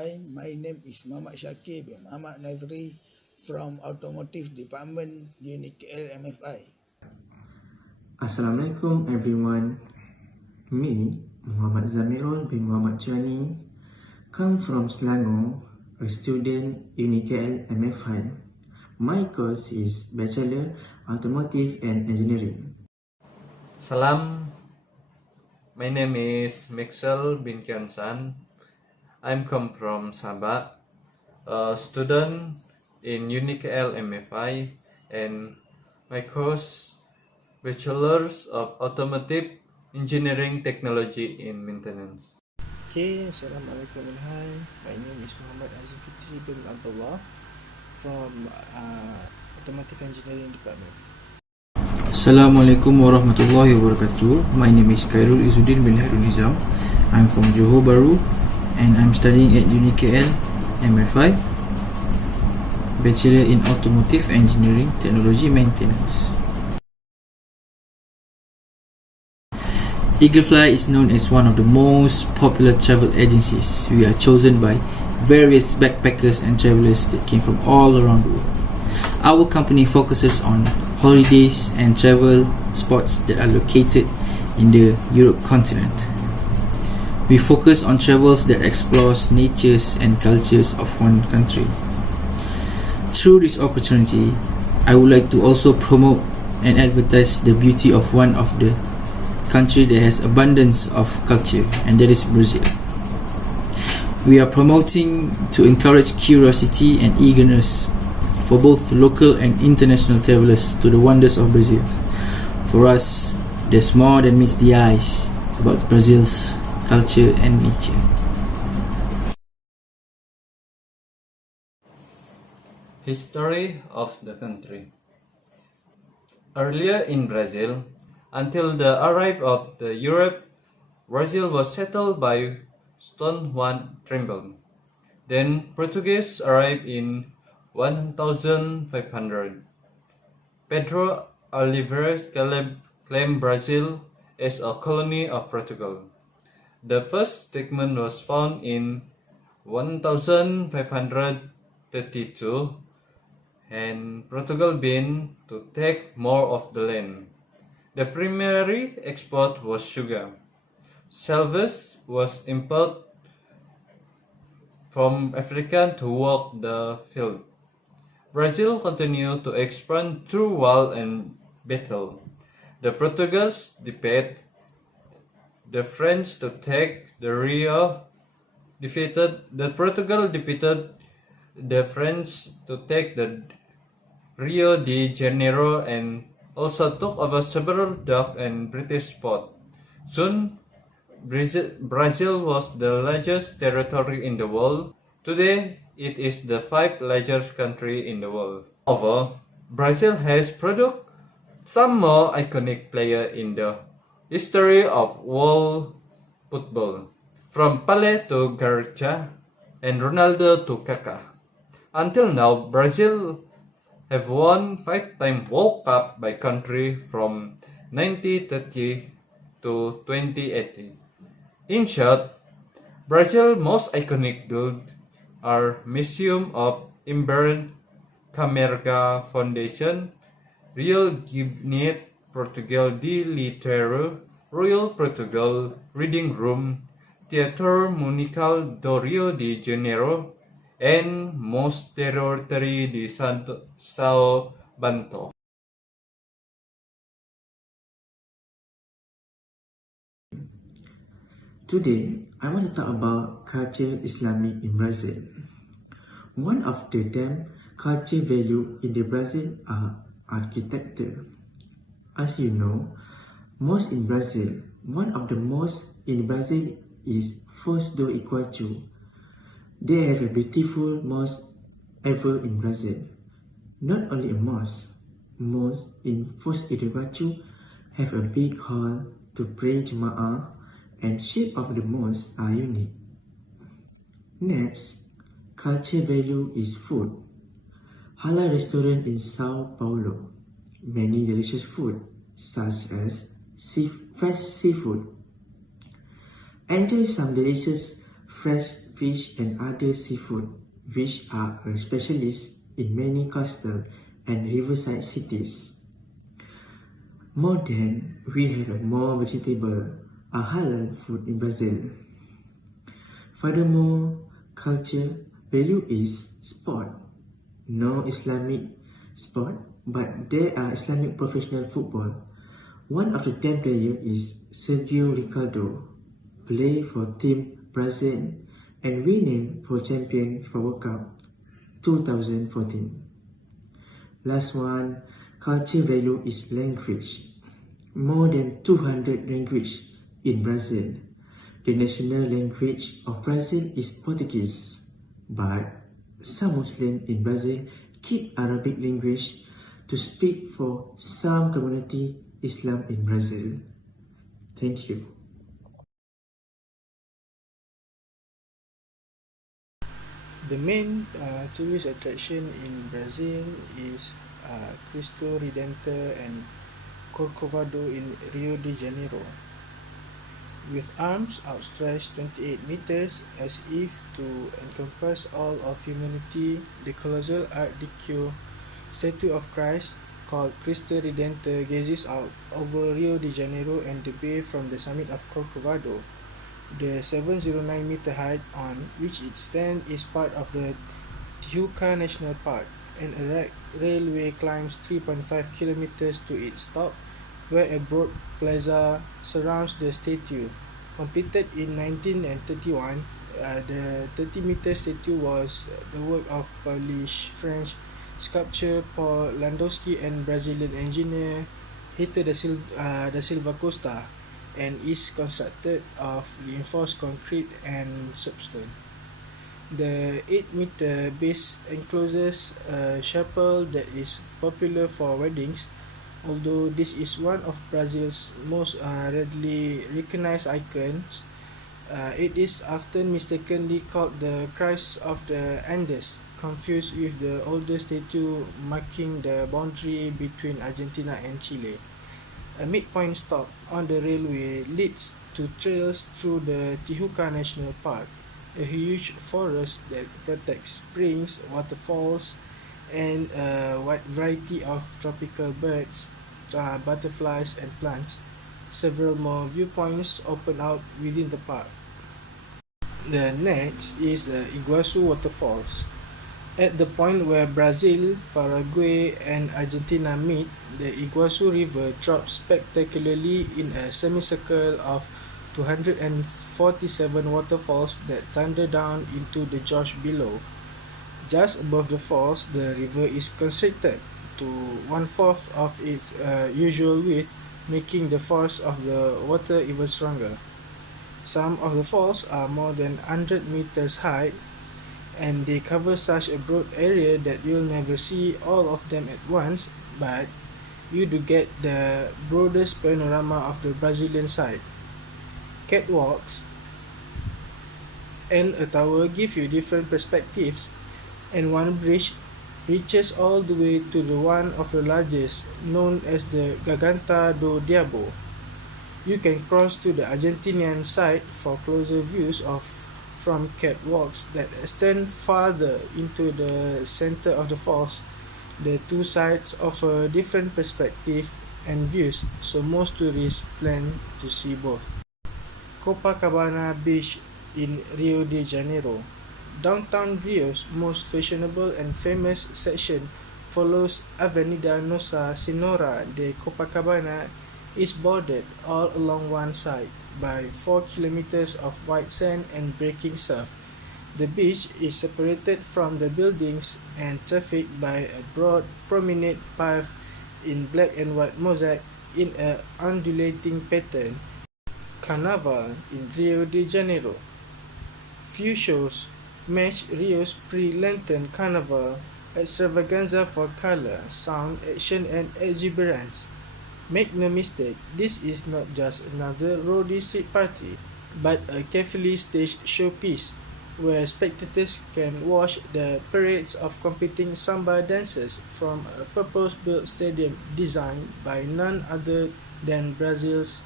Hi, my name is Muhammad Shakib bin Muhammad Nazri from Automotive Department, Unit KL MFI. Assalamualaikum everyone. Me, Muhammad Zamirul bin Muhammad Chani, come from Selangor, a student UNIKL MFI. My course is Bachelor Automotive and Engineering. Salam, my name is Mixel bin Kiansan. I'm come from Sabah, a student in UNIKL MFI, and my course Bachelors of Automotive Engineering Technology in Maintenance. Okay, Assalamualaikum and hi. My name is Muhammad Azim Fitri bin Abdullah from Automotive Engineering Department. Assalamualaikum warahmatullahi wabarakatuh. My name is Khairul Izzuddin bin Harun Nizam. I'm from Johor Bahru and I'm studying at UniKL MFI, Bachelor in Automotive Engineering Technology Maintenance. Eaglefly is known as one of the most popular travel agencies. We are chosen by various backpackers and travelers that came from all around the world. Our company focuses on holidays and travel spots that are located in the Europe continent. We focus on travels that explores natures and cultures of one country. Through this opportunity, I would like to also promote and advertise the beauty of one of the country that has abundance of culture, and that is Brazil. We are promoting to encourage curiosity and eagerness for both local and international travelers to the wonders of Brazil. For us, there's more than meets the eyes about Brazil's culture and nature. History of the country. Earlier in Brazil, until the arrival of the Europe, Brazil was settled by Stone Juan Trimble. Then Portuguese arrived in 1500. Pedro Oliveira claimed Brazil as a colony of Portugal. The first statement was found in 1532, and Portugal began to take more of the land. The primary export was sugar. Silver was imported from Africa to work the field. Brazil continued to expand through war and battle. The Portuguese defeated the French to take the Rio. The Portugal defeated the French to take the Rio de Janeiro and also took over several Dutch and British ports. Soon, Brazil was the largest territory in the world. Today, it is the 5th largest country in the world. However, Brazil has produced some more iconic players in the history of world football, from Pelé to Garrincha and Ronaldo to Kaká. Until now, Brazil have won 5-time World Cup by country from 1930 to 2018. In short, Brazil's most iconic buildings are Museum of Imbert Camarga Foundation, Real Gabinete Portugal de Literatura, Royal Portugal Reading Room, Teatro Municipal do Rio de Janeiro, and Mosteiro de São Bento. Today, I want to talk about culture Islamic in Brazil. One of the culture value in the Brazil are architecture. As you know, most in Brazil, one of the most in Brazil is Foz do Iguazu. They have a beautiful mosque ever in Brazil. Not only a mosque, most in Foz do Iguazu have a big hall to pray Jum'ah, and shape of the mosque are unique. Next, culture value is food. Halal restaurant in Sao Paulo, many delicious food such as fresh seafood. Enjoy some delicious fresh fish and other seafood, which are a specialist in many coastal and riverside cities. More than we have more vegetable or halal food in Brazil. Furthermore, culture value is sport. No Islamic sport, but there are Islamic professional football. One of the 10 players is Sergio Ricardo, play for Team Brazil and winner for Champion for World Cup 2014. Last one, culture value is language. More than 200 languages in Brazil. The national language of Brazil is Portuguese, but some Muslims in Brazil keep Arabic language to speak for some community Islam in Brazil. Thank you. The main tourist attraction in Brazil is Cristo Redentor and Corcovado in Rio de Janeiro. With arms outstretched 28 meters as if to encompass all of humanity, the colossal Art Deco statue of Christ, called Cristo Redentor, gazes out over Rio de Janeiro and the bay from the summit of Corcovado. The 709-meter height on which it stands is part of the Tijuca National Park, and a railway climbs 3.5 kilometers to its top, where a broad plaza surrounds the statue. Completed in 1931, the 30-meter statue was the work of Polish-French sculptor Paul Landowski and Brazilian engineer Hector da Silva Costa, and is constructed of reinforced concrete and soapstone. The 8-meter base encloses a chapel that is popular for weddings, although this is one of Brazil's most readily recognized icons. It is often mistakenly called the Christ of the Andes, confused with the older statue marking the boundary between Argentina and Chile. A midpoint stop on the railway leads to trails through the Tijuca National Park, a huge forest that protects springs, waterfalls, and a wide variety of tropical birds, butterflies, and plants. Several more viewpoints open out within the park. The next is the Iguazu Waterfalls. At the point where Brazil, Paraguay, and Argentina meet, the Iguazu River drops spectacularly in a semicircle of 247 waterfalls that thunder down into the gorge below. Just above the falls, the river is constricted to 1/4 of its usual width, making the force of the water even stronger. Some of the falls are more than 100 meters high, and they cover such a broad area that you'll never see all of them at once, but you do get the broadest panorama of the Brazilian side. Catwalks and a tower give you different perspectives, and one bridge reaches all the way to the one of the largest, known as the Garganta do Diabo. You can cross to the Argentinian side for closer views from catwalks that extend farther into the center of the falls. The two sides offer different perspective and views, so most tourists plan to see both. Copacabana Beach in Rio de Janeiro. Downtown Rio's most fashionable and famous section follows Avenida Nossa Senhora de Copacabana, is bordered all along one side by 4 kilometers of white sand and breaking surf. The beach is separated from the buildings and traffic by a broad promenade path in black and white mosaic in an undulating pattern. Carnival in Rio de Janeiro. Few shows match Rio's pre-Lenten Carnival extravaganza for color, sound, action, and exuberance. Make no mistake, this is not just another rowdy street party, but a carefully staged showpiece where spectators can watch the parades of competing samba dancers from a purpose-built stadium designed by none other than Brazil's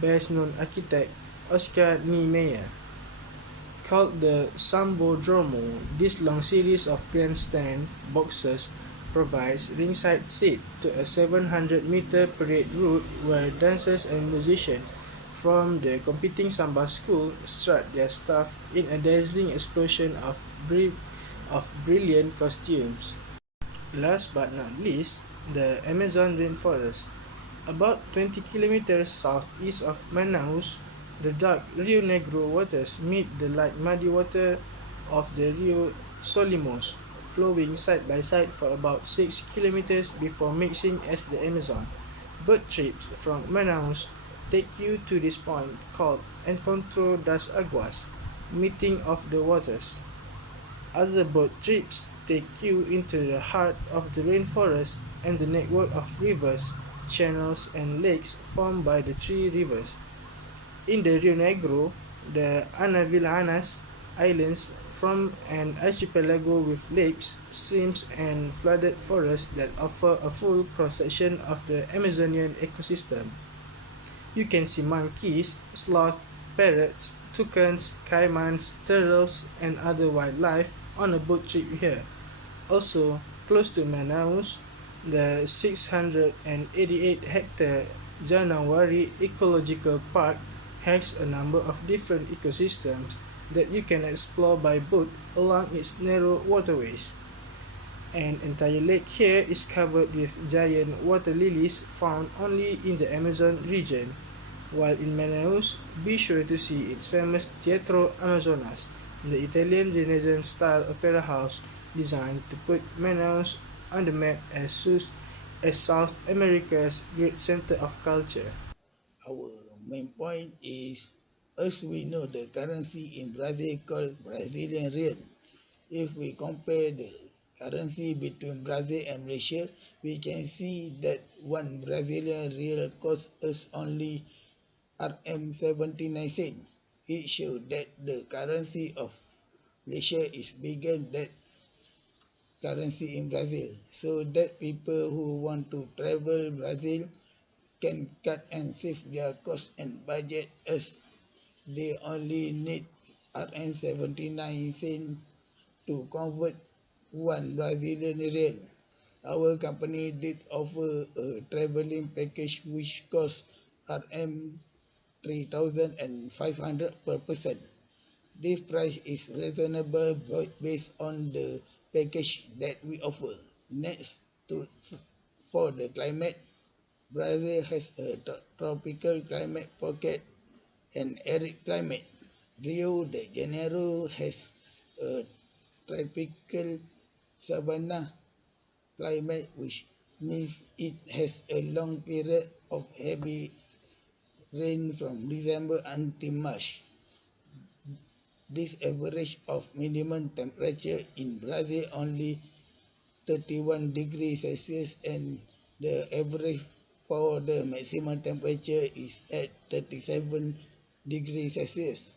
best-known architect, Oscar Niemeyer. Called the Sambodromo, this long series of grandstand boxes provides ringside seat to a 700-meter parade route where dancers and musicians from the competing samba school strut their stuff in a dazzling explosion of brilliant costumes. Last but not least, the Amazon rainforest. About 20 kilometers southeast of Manaus, the dark Rio Negro waters meet the light muddy water of the Rio Solimos, flowing side by side for about 6 kilometers before mixing as the Amazon. Boat trips from Manaus take you to this point called Encontro das Aguas, meeting of the waters. Other boat trips take you into the heart of the rainforest and the network of rivers, channels, and lakes formed by the three rivers. In the Rio Negro, the Anavilanas Islands form an archipelago with lakes, streams, and flooded forests that offer a full cross-section of the Amazonian ecosystem. You can see monkeys, sloths, parrots, toucans, caimans, turtles, and other wildlife on a boat trip here. Also, close to Manaus, the 688-hectare Janawari Ecological Park has a number of different ecosystems that you can explore by boat along its narrow waterways. An entire lake here is covered with giant water lilies found only in the Amazon region, while in Manaus, be sure to see its famous Teatro Amazonas, the Italian Renaissance-style opera house designed to put Manaus on the map as South America's great center of culture. Our main point is, as we know, the currency in Brazil called Brazilian real. If we compare the currency between Brazil and Malaysia, we can see that one Brazilian real costs us only RM 79 cents. It shows that the currency of Malaysia is bigger than currency in Brazil, so that people who want to travel Brazil can cut and save their cost and budget, as they only need RM 79 cents to convert one Brazilian real. Our company did offer a traveling package which cost RM 3,500 per person. This price is reasonable based on the package that we offer. Next, for the climate, Brazil has a tropical climate pocket and arid climate. Rio de Janeiro has a tropical savanna climate, which means it has a long period of heavy rain from December until March. This average of minimum temperature in Brazil only 31 degrees Celsius, and the average for the maximum temperature is at 37 degrees Celsius.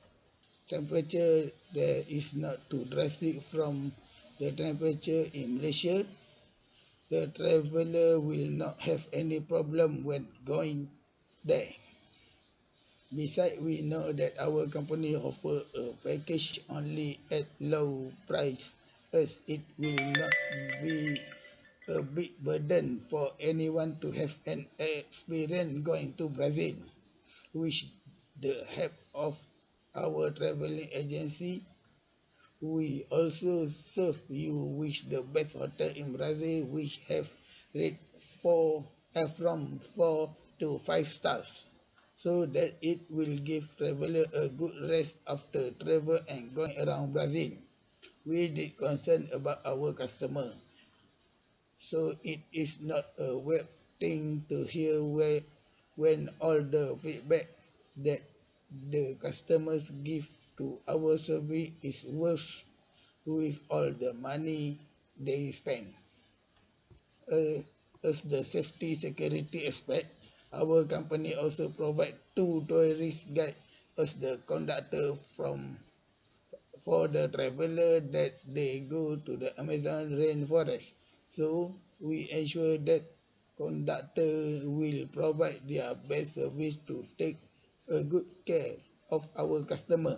Temperature there is not too drastic from the temperature in Malaysia. The traveler will not have any problem when going there. Besides, we know that our company offer a package only at low price, as it will not be a big burden for anyone to have an experience going to Brazil. With the help of our traveling agency, we also serve you with the best hotel in Brazil, which have rate from 4 to 5 stars, so that it will give traveler a good rest after travel and going around Brazil. We did concern about our customer, so it is not a weird thing to hear when all the feedback that the customers give to our service is worth with all the money they spend. As the safety security aspect, our company also provide two tourist guide as the conductor for the traveler that they go to the Amazon rainforest. So we ensure that conductor will provide their best service to take a good care of our customer.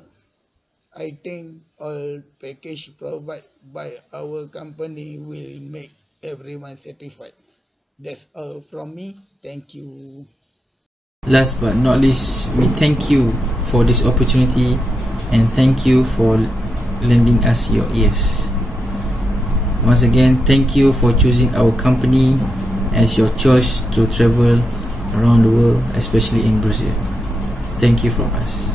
I think all package provided by our company will make everyone satisfied. That's all from me. Thank you. Last but not least, we thank you for this opportunity and thank you for lending us your ears. Once again, thank you for choosing our company as your choice to travel around the world, especially in Brazil. Thank you from us.